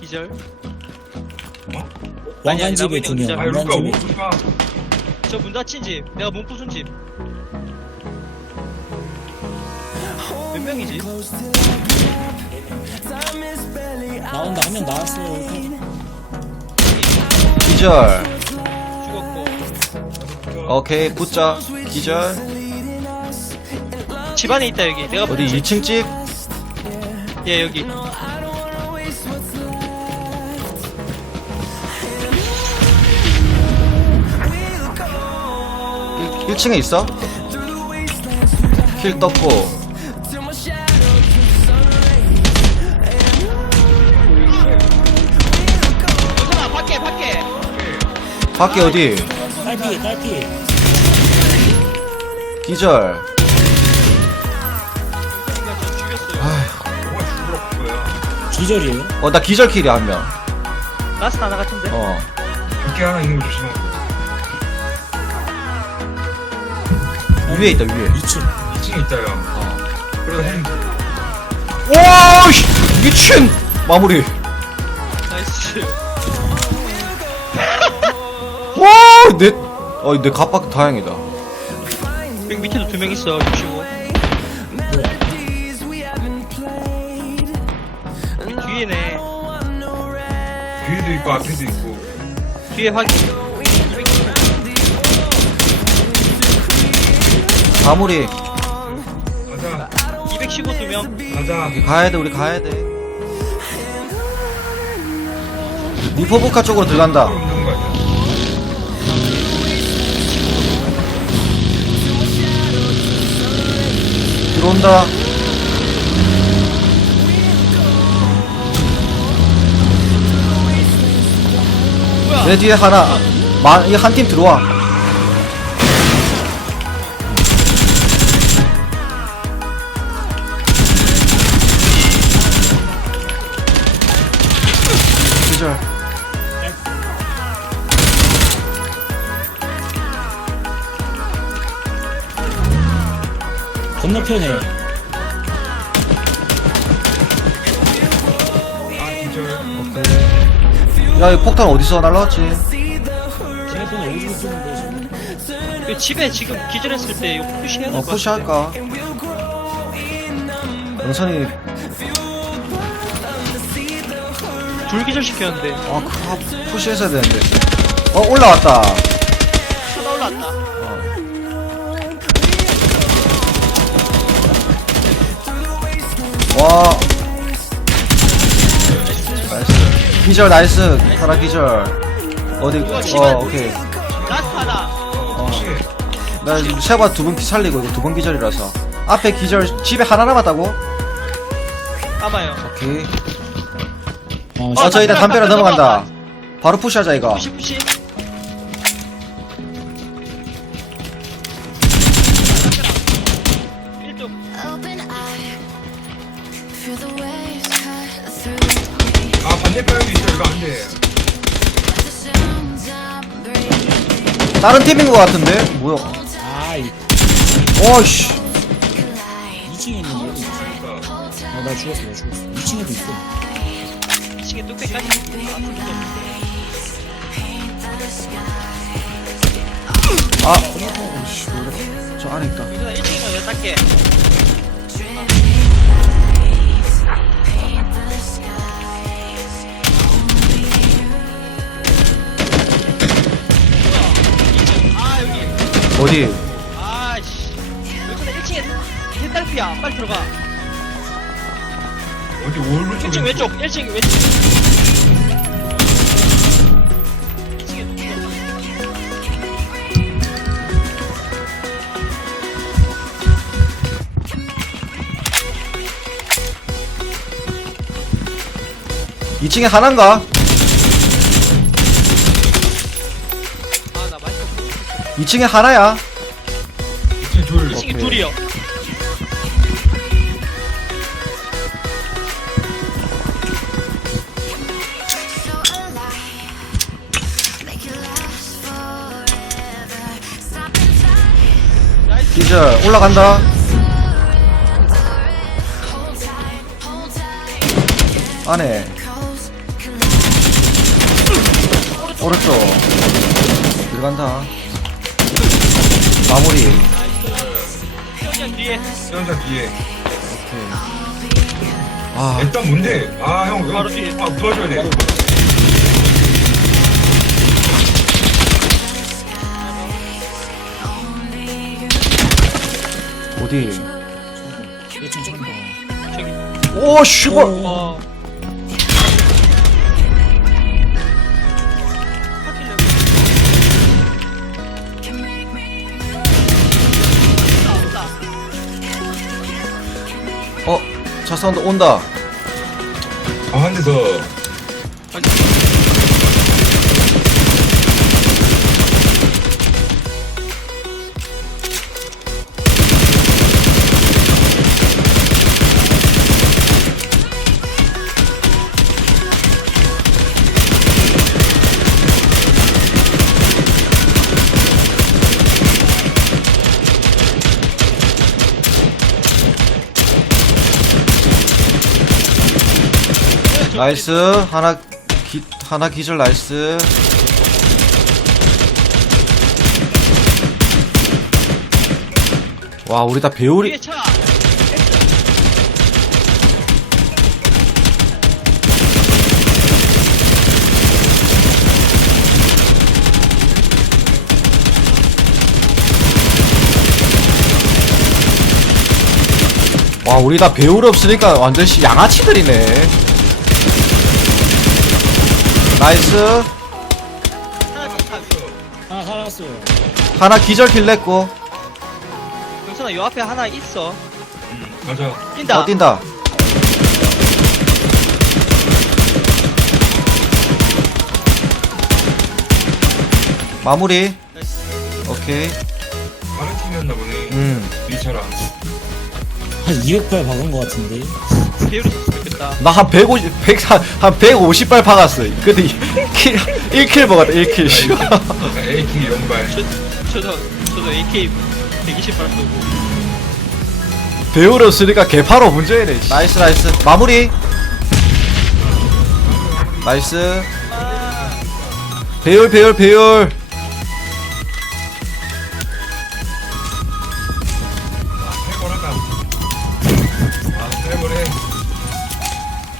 기절. 왕관 집에 두 명, 아니, 아 루카 왕관집에 오 루카 저문 닫힌 집. 내가 문 부순 집. 몇 명이지? 나온다 한 명 나왔어요. 기절. 죽었고. 오케이, 붙자. 기절. 집 안에 있다 여기. 내가 어디 2층 집? 예 여기. 1, 층에 있어? 킬 떴고. 괜찮아 밖에 밖에. 밖에 어디? 딸피, 딸피. 기절. 기절이에요. 어, 나 기절 킬이 한 명. 라스트 하나 같은데. 어. 밖에 하나 있는 거 조심하고 위에 있다, 위에. 2층. 2층에 있다 야 어. 그래도 햄 와, 씨! 미친! 마무리. 나이스. 와, 내, 어, 내 갑박 다행이다. 여기 밑에도 두 명 있어. 65. 뒤에도 있고 앞에도 있고 뒤에 확인. 마무리. 가자 215두 명. 가자 가야 돼, 우리 가야 돼. 리퍼브카 쪽으로 들어간다. 있는 거 아니야 들어온다. 내 뒤에 하나. 마, 이한팀 들어와. 기절. 건너편에 야, 이 폭탄 어디서 날라왔지? 오줌 쏘는데 지금. 그 집에 지금 기절했을 때 이거 푸시해야 어, 될것 같아. 푸시할까? 영선이, 둘 기절 시켰는데. 아, 그, 아, 푸시했어야 되는데. 어, 올라왔다. 하나 올라왔다. 와. 기절, 나이스. 타라 기절. 어디, 어, 오케이. 라스트 하나. 어. 나 지금 쉐바 두번 살리고 이거 두 번 기절이라서. 앞에 기절, 집에 하나 남았다고? 까봐요. 오케이. 어, 어, 저 일단 담벼락 담벼락 넘어간다. 바로 푸시하자, 이거. 푸시 푸시. 다른 팀인 것 같은데? 뭐야? 아, 이- 어이씨. 2층에 있는 거. 어, 나 죽었어, 나 죽었어. 2층에도 있어. 2층에 뚝배까지. 아. 어이씨, 뭐래. 저 안에 있다. 민준아 1층이면 왜 닦게? 어디? 아씨. 민준아 1층에 흰딸피야. 빨리 들어가. 어디 오른쪽 1층 왼쪽. 1층 왼쪽. 2층에 누구? 2층에 하나인가? 2층에 하나야. 2층 둘 2층에 오케이. 둘이요. 나이스. 기절 올라간다 안에 오른쪽 들어간다 마무리 그냥 뒤에 수영장 뒤에. 아 일단 뭔데? 아, 형, 바로 형. 뒤에. 아, 도와줘야 돼. 어디 1층 창고. 저기 오 슈발 어 차 사운드 온다 아, 한 대 더. 나이스. 하나 기 하나 기절 나이스. 와 우리 다 배우리. 와 우리 다 배우리 없으니까 완전 씨 양아치들이네 나이스 하나 살았어요. 하나 기절 킬 냈고 영선아 요 앞에 하나 있어 맞아. 뛴다 어 뛴다 마무리 오케이 다른 팀이었나 보네. 음이 차랑. 한 200발 박은 것 같은데. 좋겠다 나 한 150, 100, 한, 한 150발 박았어. 근데 킬, 1킬 먹었다, 1킬. 씨. AK 연발. 저, 저도 저도 AK 120발 쏘고 배우를 쓰니까 개파로 문제네. 나이스, 나이스. 마무리. 나이스. 배율, 배율, 배율.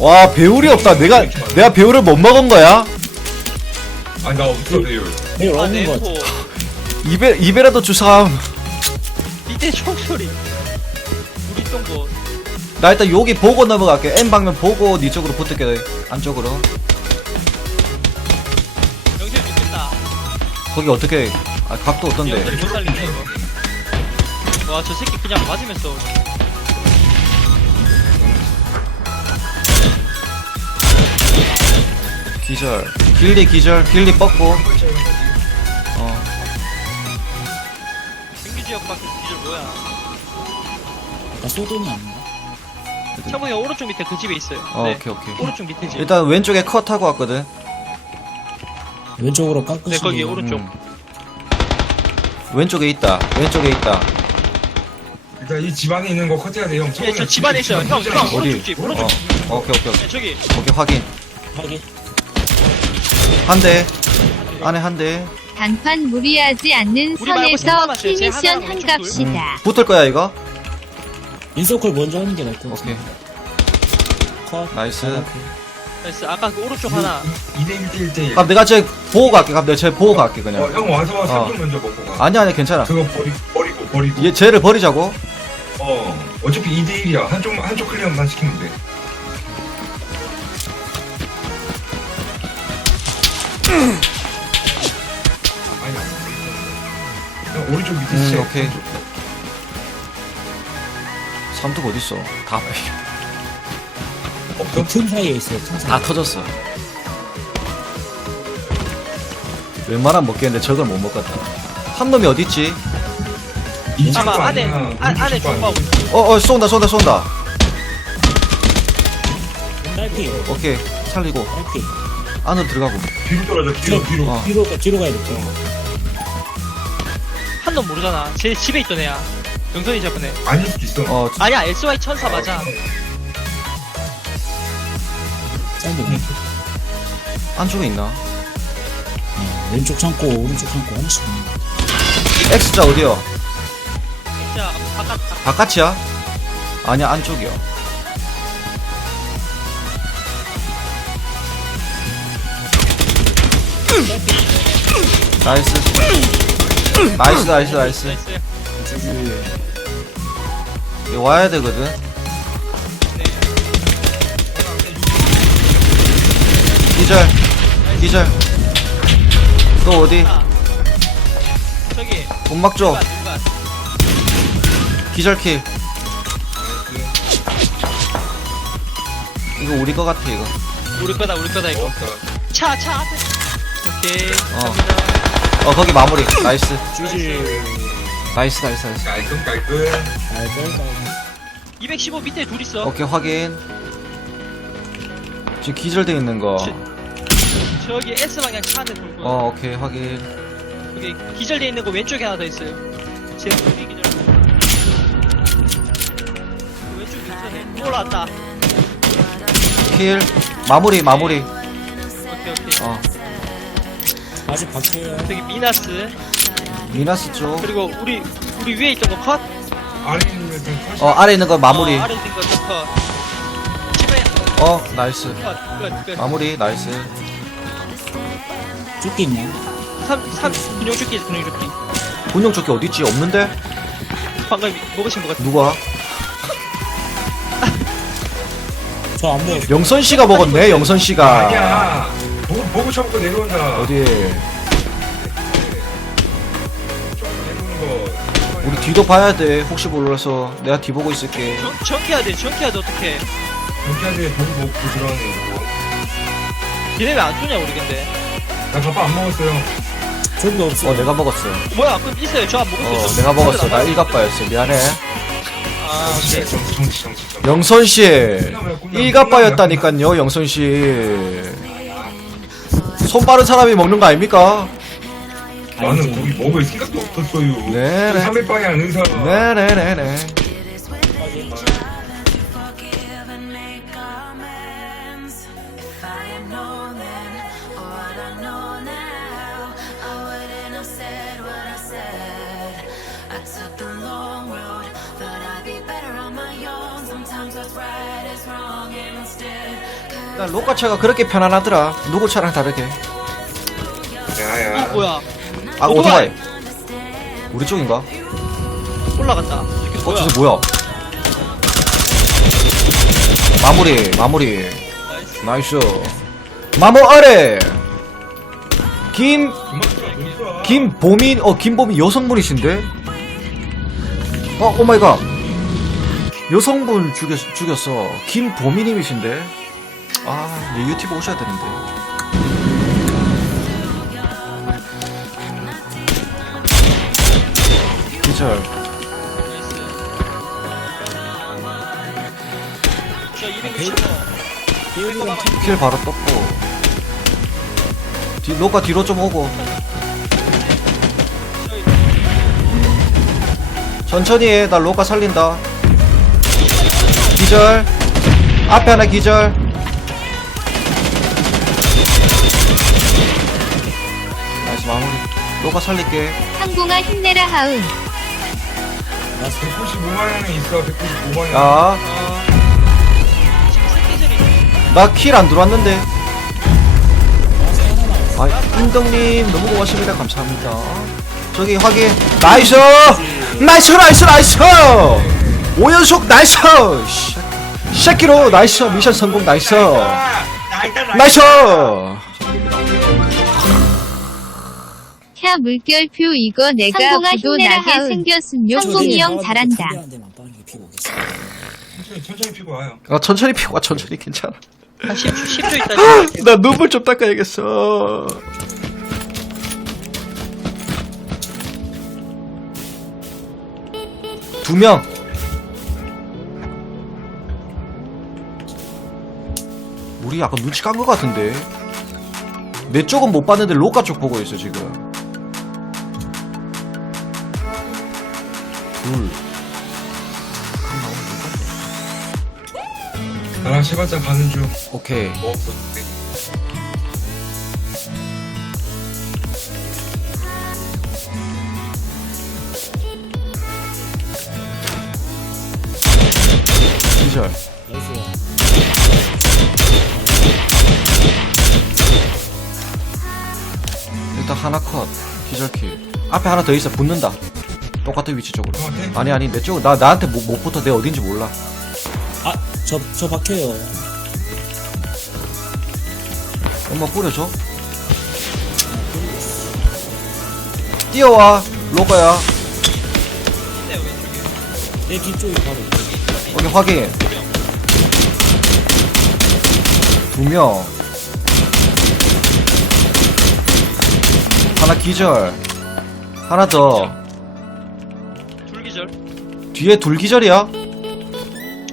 와, 배율이 없다. 내가, 내가 배율을 못 먹은 거야? 아, 나 없어, 배율. 아 없는 것 네포 같아. 입에, 입에라도 주삼. 밑에 총소리 우리 똥거 나 일단 여기 보고 넘어갈게. N 방면 보고 니 쪽으로 붙을게. 안쪽으로. 영실 좋겠다 거기 어떻게, 아, 각도 어떤데? 영실이 못 살리네 이거 와 저 새끼 그냥 맞으면서 기절. 길리 기절. 길리 뻗고. 어. 경기 지역 밖에 기절 뭐야 나 소돈이 아닌가? 차봉이 오른쪽 밑에 그 집에 있어요 어, 네 오케이, 오케이. 오른쪽 밑에 집 일단 왼쪽에 컷 하고 왔거든. 왼쪽으로 깎으시네. 네 거기 오른쪽 음. 왼쪽에 있다. 왼쪽에 있다. 일단 이 집안에 있는 거 커트해야 돼, 형. 네, 저 집안에 있어요. 형, 형, 어디? 오른쪽 집, 오른쪽 어, 집. 오케이, 오케이, 오케이. 네, 저기. 오케이, 확인. 확인. 한 대. 안에 한 대. 단판 무리하지 않는 우리 말고 선에서. 제 키미션 하나랑 한갑시다. 붙을 거야, 이거? 인서클 먼저 하는 게 나을 것 같아. 오케이. 컷. 나이스. 하나, 나이스. 아까 그 오른쪽 하나. 2대1 대1 대1. 그럼 내가 쟤 보고 갈게. 그럼 내가 쟤 보고 갈게, 어, 그냥. 형 와서 어. 삼분 먼저 먹고 가. 아니, 아니, 괜찮아. 그거 버리, 버리고, 버리고. 얘, 쟤를 버리자고. 어. 어차피 2대1이야. 한쪽, 한쪽 클리어만 시키면 돼. 오른쪽 밑에 음, 시체. 오케이. 삼뚝 어딨어? 다, 없어? 그틈 사이에 있어요. 틈 사이에. 다 터졌어. 웬만하면 먹겠는데 저걸 못 먹겠다. 한 놈이 어딨지? 이 아마 집도 안에, 아니야. 안, 안에 왼쪽 총하고. 아니야. 어, 어, 쏜다, 쏜다, 쏜다. 딸피. 오케이. 살리고. 딸피. 안으로 들어가고. 뒤로 떨어져, 뒤로, 뒤로. 어. 뒤로, 가- 뒤로 가야 돼. 뒤로. 한놈 모르잖아. 제 집에 있던 애야. 영선이 저번에. 아닐 수도 있어. 어 아니야, SY 천사 맞아. 사운드 안쪽에 있나? 어, 왼쪽 창고 오른쪽 창고 하나씩 있는 거 X자 어디요? 진짜 바깥 바깥이야? 아니야 안쪽이요 나이스. 나이스 나이스 나이스. 얘 와야 되거든. 기절 기절. 또 어디? 저기 음악 줘 누가 누가 기절킬. 이거 우리 거 같아 이거. 우리 거다 우리 거다 이거. 차 차 앞에. 오케이. 어. 어 거기 마무리 나이스 나이스 나이스 나이스 깔끔 깔끔. 알깔깔 215 밑에 둘 있어. 오케이 확인 지금 기절돼 있는 거 저- 저기 S 방향 차 안에 돌고. 어 오케이 확인 여기 기절돼 있는 거 왼쪽에 하나 더 있어요. 제 여기 기절. 왼쪽 근처에 올라왔다. 킬 마무리 마무리 오케이 오케이. 어 아직 박혀요 저기 미나스 미나스 쪽 그리고 우리 우리 위에 있던 거 컷. 아래 있는 좀 컷이. 어 아래 있는 거 마무리 어, 아래 있는 거 컷. 집에 어 나이스 컷. 끝 끝. 마무리 나이스 쭈끼 있나? 삼, 삼, 군용 조끼, 군용 조끼. 군용 조끼 어딨지 없는데 방금 먹으신 것 같아. 누가 저 안 보여 영선 씨가 먹었네 영선 씨가 아니야. 보고 보고 쳐먹고 내려온다. 어디 좀 내려오는 거. 우리 뒤도 봐야 돼 혹시 몰라서 내가 뒤 보고 있을게 정, 정해야 돼, 정해야 돼, 어떡해. 경기한테 보고 먹고 들어가는 거고. 걔네 왜안 쏘냐, 우리 근데. 나 밥안 먹었어요. 저기도 없어 어 내가 먹었어 뭐야, 그럼 있어요. 저안어 먹었어요. 내가 먹었어 나 일갑바였어 미안해 아, 오케이. 정치 정치 정치 정치. 영선 씨 일갑바였다니까요 영선 씨 손 빠른 사람이 먹는 거 아닙니까? 나는 거기 먹을 생각도 없었어요. 네네. 300방에 안 의사. 네네네네 난 로카차가 그렇게 편안하더라. 누구 차랑 다르게? 야야. 어, 뭐야. 아 오토바이. 우리 쪽인가? 올라갔다. 이게 어 뭐야. 저새 뭐야? 마무리 마무리. 나이스. 마모 아래! 김 김보민 어 김보민 여성분이신데? 어 오마이갓. 여성분 죽였, 죽였어. 김보민님이신데 아 이제 유튜브 오셔야 되는데. 기절. 저 260호. 킬 바로 떴고. 뒤, 로가 뒤로 좀 오고. 천천히 해나 로가 살린다. 기절. 앞에 하나 기절 로가 살릴게 항공아 힘내라 하은 나 195만 원에 있어. 195만 원. 야나 지금 새끼들이. 킬안 들어왔는데 아 인덕님 너무 고맙습니다 감사합니다 저기 확인 나이스 나이스 나이스 나이스 5연속 나이스 씨, 새끼로 나이스 미션 성공 나이스 나이스 캬 물결표 이거 내가 힘내라 나게 하은. 생겼음요. 항공이 성이 형형 잘한다. 오겠습니다. 천천히 천천히 피고 와요. 아, 천천히 피고 천천히 괜찮아. 한 10초, 10초 있다. 나 눈물 좀 닦아야겠어. 두 명. 우리 약간 눈치 깐 것 같은데. 내 쪽은 못 봤는데 로카 쪽 보고 있어 지금 둘. 나랑 세발장 가는 중. 오케이. 뭐. 네. 기절. 나이스 일단 하나 컷. 기절킬. 앞에 하나 더 있어. 붙는다. 똑같은 위치 쪽으로. 아니 아니 내 쪽. 나 나한테 못, 못 붙어. 내 어딘지 몰라. 아저 저 박혀요 엄마 뿌려줘. 뛰어와. 로거야. 내 뒤쪽이 바로 여기 확인. 두 명. 하나 기절. 하나 더. 뒤에 둘 기절이야?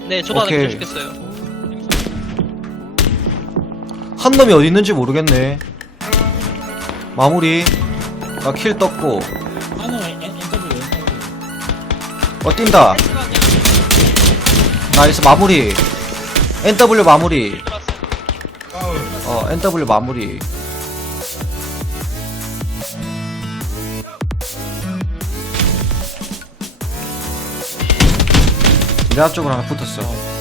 네, 저도 하나 오케이. 기절 죽겠어요. 한 놈이 어디 있는지 모르겠네. 마무리. 나 킬 떴고. 하나 어, 뛴다. 나이스, 마무리. NW 마무리. 어, NW 마무리. 내 앞쪽으로 하나 붙었어.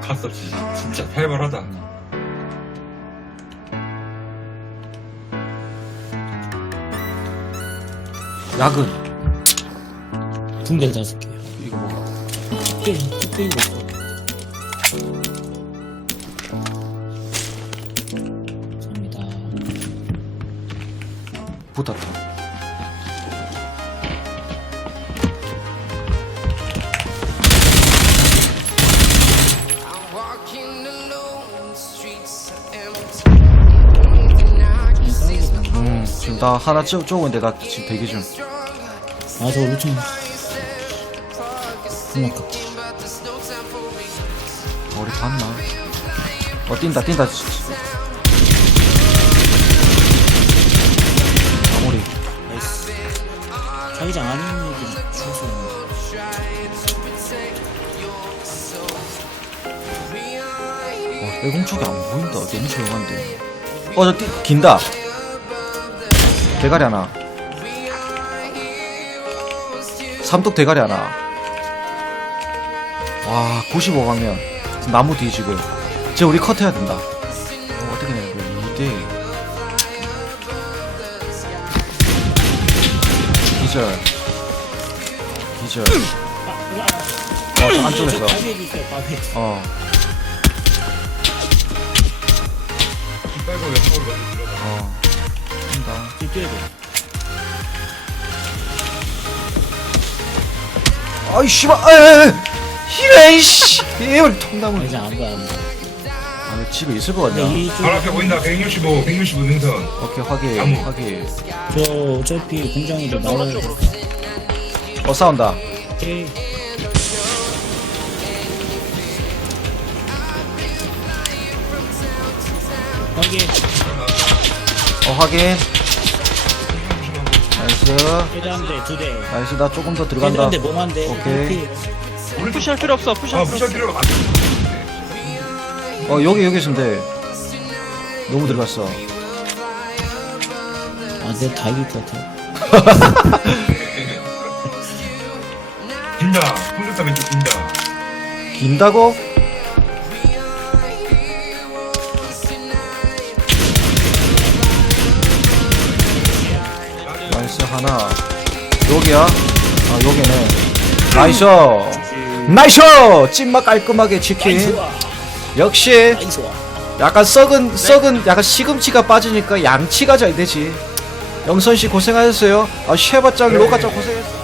갔었지. 진짜 활발하다. 야근. 붕대 다섯 개요 이거 뭐. 뚝배기 뚝배 음, 지금 나 하나 쪼, 쪼은데 나 지금 대기 중. 아저 루틴 너무 아깝다 머리 봤나? 어, 뛴다, 뛴다. 마무리. 나이스 자기장 얘 어, 쪽이 안 보인다. 너무 조용한데. 어, 저 뛰, 긴다. 대가리 하나. 삼뚝 대가리 하나. 와, 95방면. 나무 뒤 지금. 쟤 우리 컷 해야 된다. 어, 어떻게 내야 돼? 2대. 기절. 기절. 어, 저 안쪽에서. 있어 어. 옆으로 먼저 들어가. 어. 한다. 돼 아이 씨발 에에 이래 이씨 이걸 통나무 자기장 안 보여 아 집에 있을 것 같냐 바로 앞에 보인다. 165, 165 능선. 오케이 확인. 확인 저 어차피 공장으로 돼어 싸운다 오케이 확인. 어 확인. 나이스. 헤드한대 두대. 나이스 나 조금 더 들어간다. 헤드한대 몸한대. 오케이. 푸시할 필요 없어, 푸시할 아, 필요 무시할 없어. 필요가 안어 여기 여기 있으면 돼. 너무 들어갔어. 아내 다 이길 것 같아. 긴다. 홍석사 왼쪽 긴다. 긴다고? 하나. 여기야? 아 여기네. 나이스. 나이스! 찐맛 깔끔하게 치킨. 역시 나이스 와 약간 썩은 썩은 약간 시금치가 빠지니까 양치가 잘 되지. 영선씨 고생하셨어요. 아 쉐바짱 로가짱 고생했어